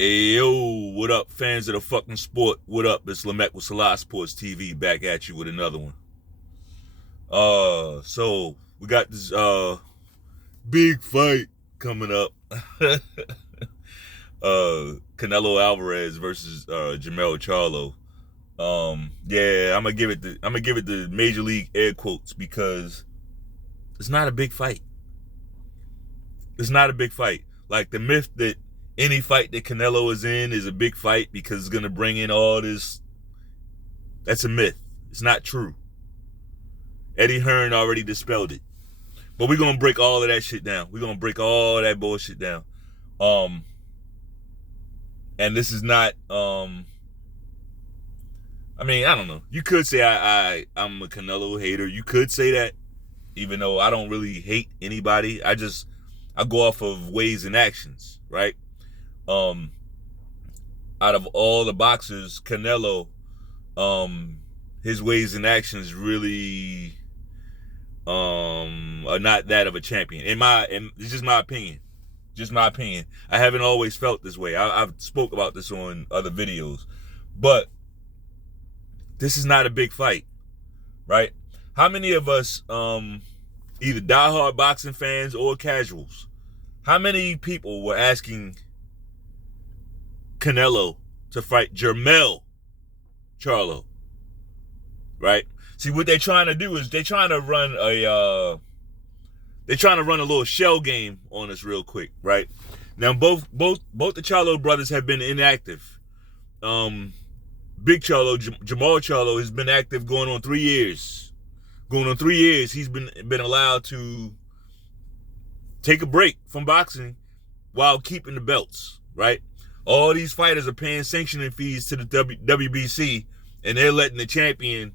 Hey, yo, what up, fans of the fucking sport? What up? It's Lamech with Salah Sports TV back at you with another one. So we got this big fight coming up. Canelo Alvarez versus Jermell Charlo. Yeah, I'm gonna give it the major league air quotes because it's not a big fight. It's not a big fight. Like the myth that any fight that Canelo is in is a big fight because it's gonna bring in all this. That's a myth. It's not true. Eddie Hearn already dispelled it. But we're gonna break all of that shit down. We're gonna break all that bullshit down. And this is not I mean, I don't know. You could say I'm a Canelo hater. You could say that, even though I don't really hate anybody. I go off of ways and actions, right? Out of all the boxers, Canelo, his ways and actions really are not that of a champion. It's just my opinion. Just my opinion. I haven't always felt this way. I've spoke about this on other videos, but this is not a big fight, right? How many of us, either diehard boxing fans or casuals, how many people were asking Canelo to fight Jermell Charlo, right? See, what they're trying to do is they're trying to run a little shell game on us real quick, right? Now, both the Charlo brothers have been inactive. Big Charlo, Jermall Charlo, has been active going on 3 years. Going on 3 years, he's been allowed to take a break from boxing while keeping the belts, right? All these fighters are paying sanctioning fees to the WBC, and they're letting the champion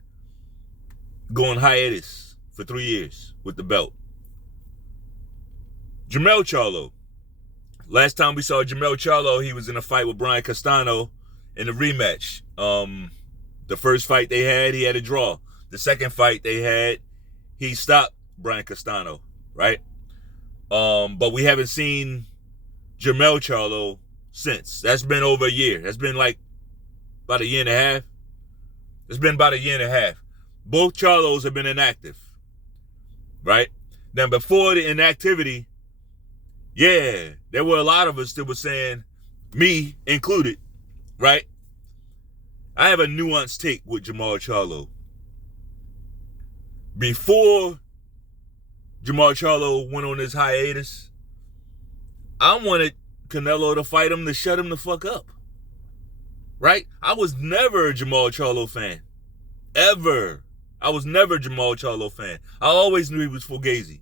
go on hiatus for 3 years with the belt. Jermell Charlo. Last time we saw Jermell Charlo, he was in a fight with Brian Castano in a rematch. The first fight they had, he had a draw. The second fight they had, he stopped Brian Castano, right? But we haven't seen Jermell Charlo since. That's been over a year. That's been like about a year and a half. It's been about a year and a half. Both Charlos have been inactive, right? Now, before the inactivity, yeah, there were a lot of us that were saying, me included, right? I have a nuanced take with Jermall Charlo. Before Jermall Charlo went on his hiatus, I wanted Canelo to fight him to shut him the fuck up, right? I was never a Jermall Charlo fan, ever. I was never a Jermall Charlo fan. I always knew he was fugazi.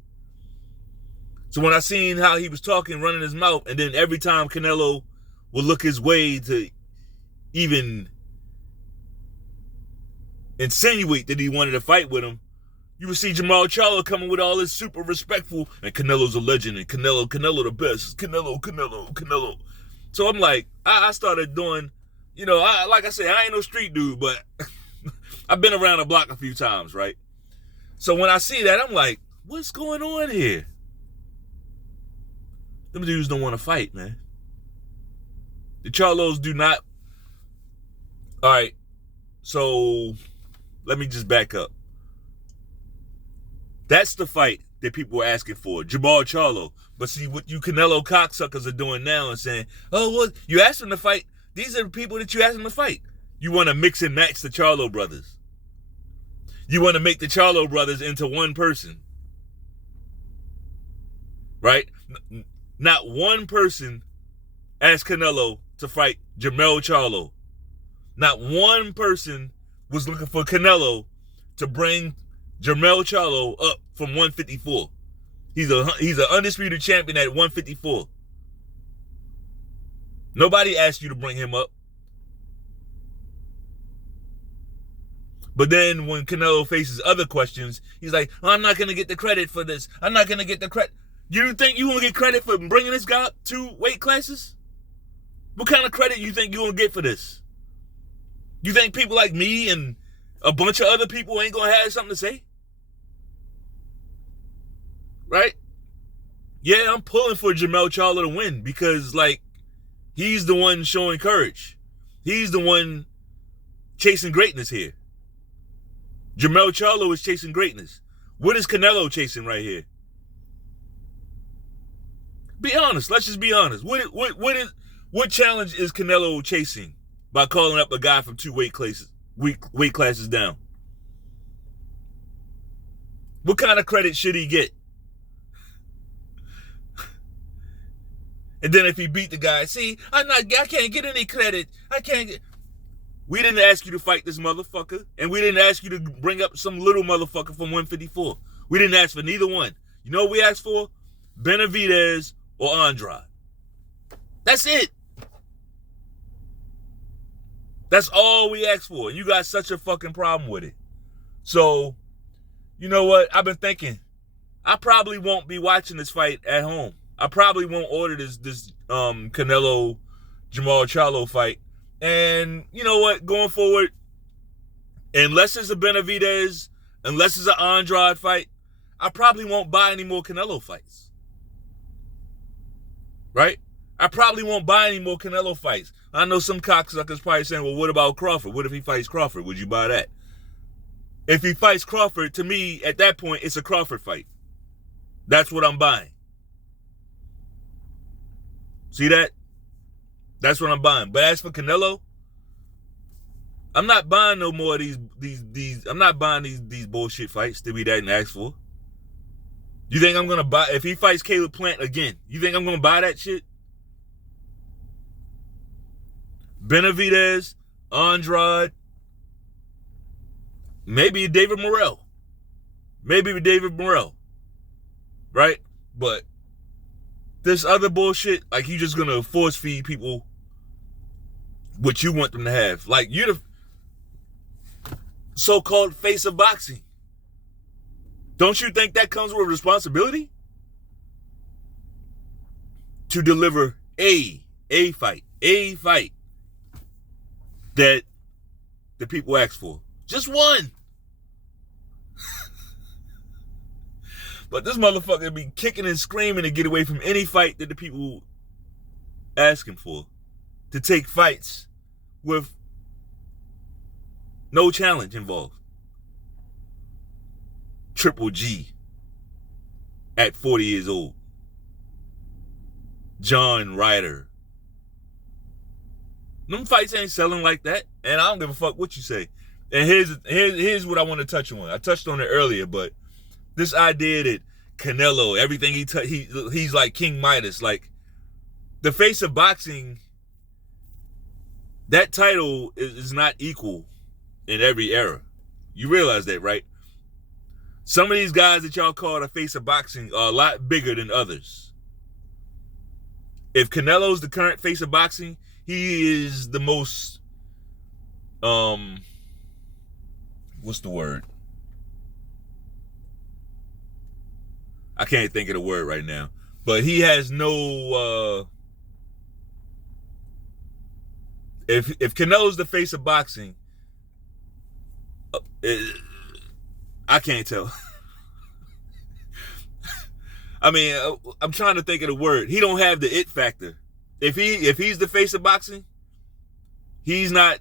So when I seen how he was talking, running his mouth, and then every time Canelo would look his way to even insinuate that he wanted to fight with him, you would see Jermall Charlo coming with all this super respectful, and Canelo's a legend, and Canelo the best, Canelo. So I'm like, I started doing, like I said, I ain't no street dude, but I've been around the block a few times, right? So when I see that, I'm like, what's going on here? Them dudes don't want to fight, man. The Charlos do not. All right, so let me just back up. That's the fight that people were asking for, Jermall Charlo. But see, what you Canelo cocksuckers are doing now and saying, oh, well, you asked them to fight. These are the people that you asked them to fight. You want to mix and match the Charlo brothers. You want to make the Charlo brothers into one person. Right? Not one person asked Canelo to fight Jermell Charlo. Not one person was looking for Canelo to bring Jermell Charlo up from 154. He's an undisputed champion at 154. Nobody asked you to bring him up. But then when Canelo faces other questions, he's like, oh, I'm not going to get the credit for this. I'm not going to get the credit. You think you going to get credit for bringing this guy up 2 weight classes? What kind of credit you think you're going to get for this? You think people like me and a bunch of other people ain't going to have something to say? Right? Yeah, I'm pulling for Jermell Charlo to win because, like, He's the one showing courage. He's the one chasing greatness here. Jermell Charlo is chasing greatness. What is Canelo chasing right here? Be honest. Let's just be honest. What challenge is Canelo chasing by calling up a guy from 2 weight classes down? What kind of credit should he get? And then if he beat the guy, see, I can't get any credit. We didn't ask you to fight this motherfucker, and we didn't ask you to bring up some little motherfucker from 154. We didn't ask for neither one. You know what we asked for? Benavidez or Andrade. That's it. That's all we asked for, and you got such a fucking problem with it. So, you know what? I've been thinking, I probably won't be watching this fight at home. I probably won't order this Canelo Jermall Charlo fight. And you know what? Going forward, unless it's a Benavidez, unless it's an Andrade fight, I probably won't buy any more Canelo fights. Right? I probably won't buy any more Canelo fights. I know some cocksuckers probably saying, well, what about Crawford? What if he fights Crawford? Would you buy that? If he fights Crawford, to me, at that point, it's a Crawford fight. That's what I'm buying. See that? That's what I'm buying. But as for Canelo, I'm not buying no more of these. I'm not buying these bullshit fights that we didn't ask for. You think I'm gonna buy if he fights Caleb Plant again? You think I'm gonna buy that shit? Benavidez, Andrade, maybe David Morrell. Right? But this other bullshit, like you just gonna force feed people what you want them to have. Like you're the so-called face of boxing. Don't you think that comes with responsibility? To deliver a fight that the people ask for. Just one. But this motherfucker be kicking and screaming to get away from any fight that the people ask him for. To take fights with no challenge involved. Triple G at 40 years old. John Ryder. Them fights ain't selling like that, and I don't give a fuck what you say. And here's what I want to touch on. I touched on it earlier, but this idea that Canelo, everything he's like King Midas, like the face of boxing, that title is not equal in every era. You realize that, right? Some of these guys that y'all call the face of boxing are a lot bigger than others. If Canelo's the current face of boxing, he is the most, what's the word? I can't think of the word right now. But he has no, if Canelo's the face of boxing, I can't tell. I mean, I'm trying to think of the word. He don't have the it factor. If he's the face of boxing, he's not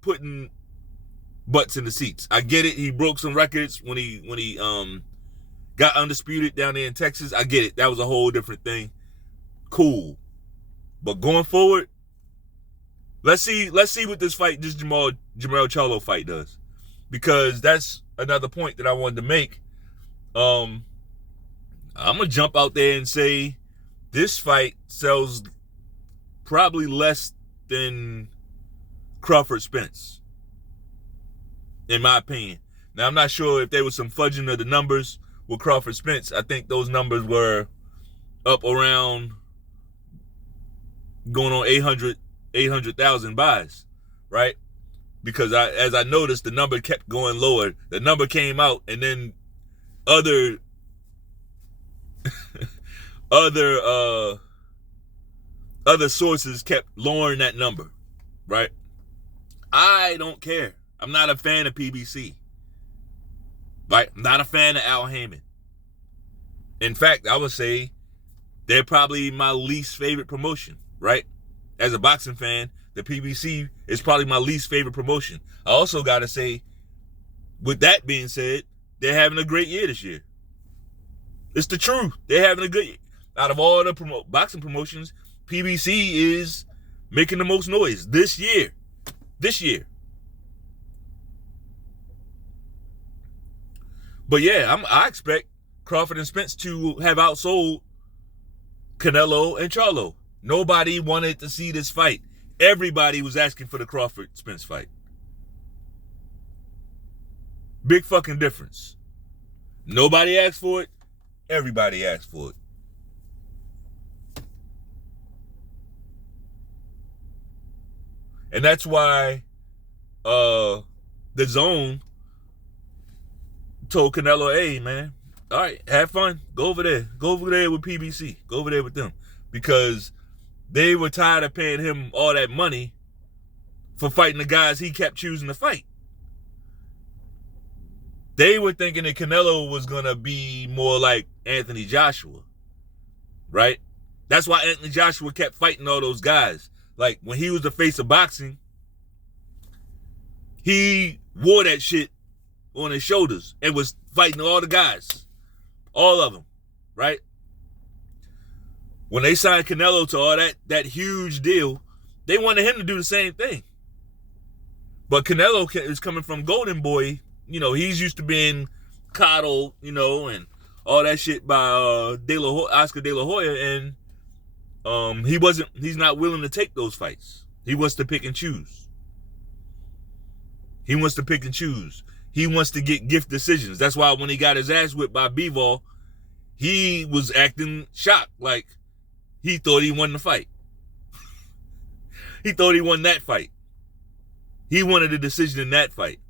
putting butts in the seats. I get it. He broke some records when he got undisputed down there in Texas. I get it. That was a whole different thing. Cool. But going forward, let's see what this Jermall Charlo fight does. Because that's another point that I wanted to make. I'm gonna jump out there and say this fight sells probably less than Crawford Spence, in my opinion. Now, I'm not sure if there was some fudging of the numbers with Crawford Spence. I think those numbers were up around going on 800,000 buys, right? Because as I noticed, the number kept going lower. The number came out, and then other sources kept lowering that number, right? I don't care. I'm not a fan of PBC, right? I'm not a fan of Al Heyman. In fact, I would say they're probably my least favorite promotion, right? as a boxing fan, the PBC is probably my least favorite promotion. I also got to say, with that being said, they're having a great year this year. It's the truth. They're having a good year. Out of all the boxing promotions, PBC is making the most noise this year. This year. But yeah, I expect Crawford and Spence to have outsold Canelo and Charlo. Nobody wanted to see this fight. Everybody was asking for the Crawford-Spence fight. Big fucking difference. Nobody asked for it. Everybody asked for it. And that's why the Zone told Canelo, hey, man, all right, have fun. Go over there. Go over there with PBC. Go over there with them. Because they were tired of paying him all that money for fighting the guys he kept choosing to fight. They were thinking that Canelo was going to be more like Anthony Joshua, right? That's why Anthony Joshua kept fighting all those guys. Like, when he was the face of boxing, he wore that shit on his shoulders and was fighting all the guys. All of them, right? When they signed Canelo to all that huge deal, they wanted him to do the same thing. But Canelo is coming from Golden Boy. You know, he's used to being coddled, you know, and all that shit by Oscar De La Hoya, and he's not willing to take those fights. He wants to pick and choose. He wants to pick and choose. He wants to get gift decisions. That's why when he got his ass whipped by Bivol, he was acting shocked, like he thought he won the fight. He thought he won that fight. He wanted a decision in that fight.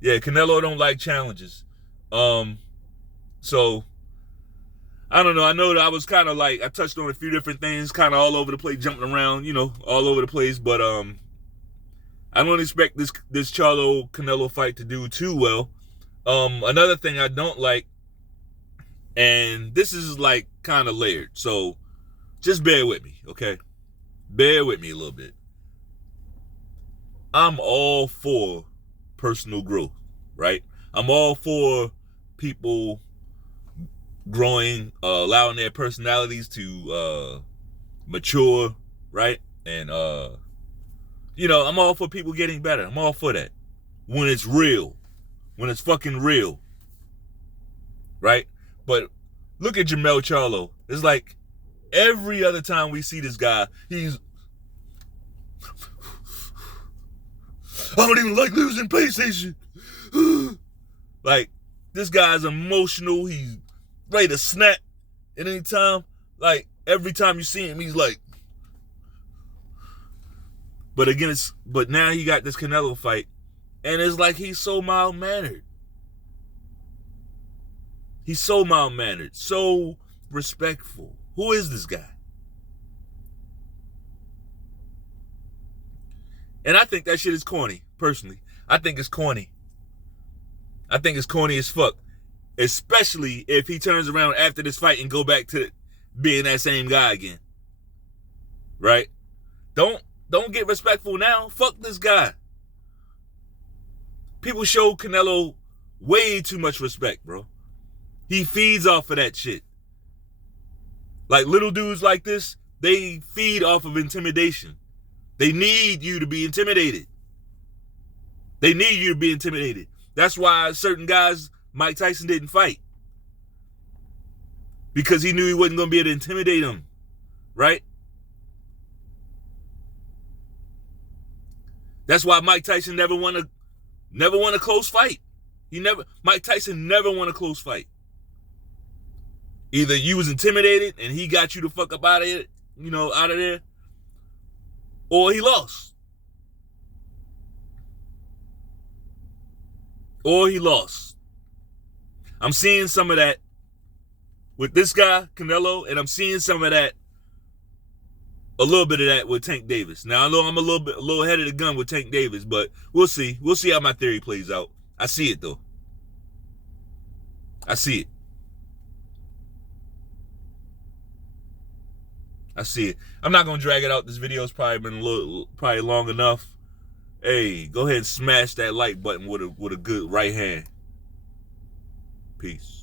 Yeah, Canelo don't like challenges. So I don't know. I know that I was kind of like, I touched on a few different things, kind of all over the place, jumping around, you know, all over the place. But I don't expect this Charlo Canelo fight to do too well. Another thing I don't like, and this is like kind of layered, so just bear with me, okay? Bear with me a little bit. I'm all for personal growth, right? I'm all for people growing, allowing their personalities to mature, right? And you know, I'm all for people getting better. I'm all for that. When it's real. When it's fucking real. Right? But look at Jermell Charlo. It's like every other time we see this guy, he's I don't even like losing PlayStation. Like, this guy's emotional. He's ready to snap at any time. Like, every time you see him, he's like. But again, but now he got this Canelo fight, and it's like he's so mild-mannered. He's so mild-mannered, so respectful. Who is this guy? And I think that shit is corny, personally. I think it's corny. I think it's corny as fuck. Especially if he turns around after this fight and go back to being that same guy again. Right? Don't get respectful now. Fuck this guy. People show Canelo way too much respect, bro. He feeds off of that shit. Like, little dudes like this, they feed off of intimidation. They need you to be intimidated. They need you to be intimidated. That's why certain guys, Mike Tyson didn't fight. Because he knew he wasn't going to be able to intimidate him. Right? That's why Mike Tyson never won a close fight. Mike Tyson never won a close fight. Either you was intimidated and he got you the fuck up out of it, you know, out of there, or he lost. Or he lost. I'm seeing some of that with this guy, Canelo, and I'm seeing some of that, a little bit of that with Tank Davis. Now, I know I'm a little ahead of the gun with Tank Davis, but we'll see. We'll see how my theory plays out. I see it, though. I see it. I see it. I'm not gonna drag it out. This video's probably been probably long enough. Hey, go ahead and smash that like button with a good right hand. Peace.